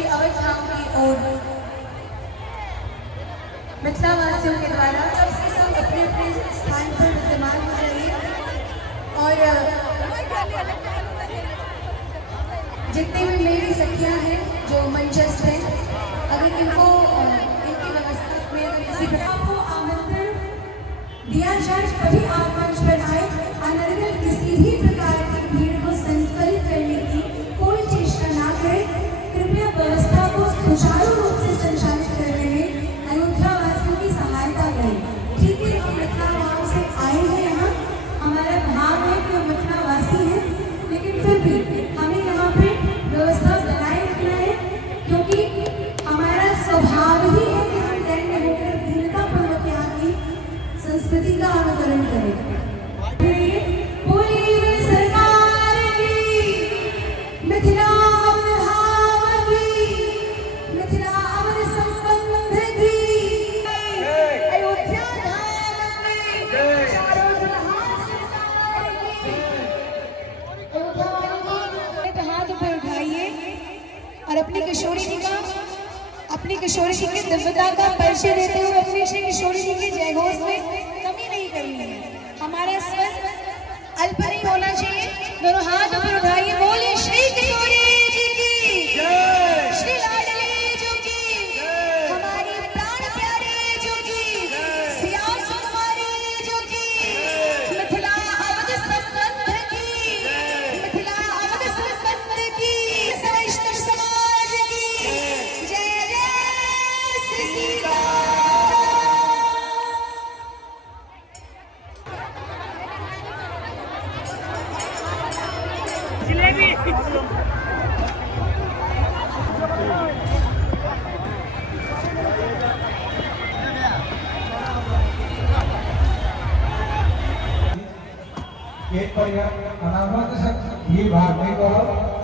श्री अवध धाम की ओर मिथिला वासियों के द्वारा सबसे सब अपने अपने स्थान पर विद्यमान हो जाइए और जितने भी मेरी सखियां हैं जो मंचस्थ हैं, अगर इनको इनकी व्यवस्था में अगर किसी प्रकार को आमंत्रण दिया जाए तभी आप मंच पर आए। अनर्गल किसी भी प्रकार की भीड़ को संकलित करने की कोई चेष्टा ना करें। कृपया व्यवस्था को सुचारू रूप से संचालित करने में अयोध्या वासियों की सहायता करें। ठीक है, हम मिथिला धाम से आए हैं, यहाँ हमारा भाव है कि हम मिथिला वासी हैं, लेकिन फिर भी हमें यहाँ पे व्यवस्था बनाए रखना है, क्योंकि हमारा स्वभाव ही है कि हम दैन्य होकर दीनता पूर्वक यहाँ की संस्कृति का अनुकरण करें। मिथिला धाम की, मिथिला अवध संबंध की, अयोध्या धाम में चारों दुल्हा सरकार की। हाथ ऊपर उठाइए और अपनी किशोरी जी की दिव्यता का परिचय देते हुए अपनी श्री किशोरी जी के जयघोष में कमी नहीं करनी है। हमारा स्वर अल्प नहीं होना चाहिए। दोनों हाथ ऊपर उठाइए, बोलिए श्री किशोरी जी की, श्री लाडली जी की, हमारी प्राण प्यारे जी की, श्याम कुमारी जी की, मिथिला अवध संबंध की, मिथिला अवध संबंध की, वैष्णव समाज की जय जय श्री सीताराम। गेट पर अनावरण ये भाग नहीं करो।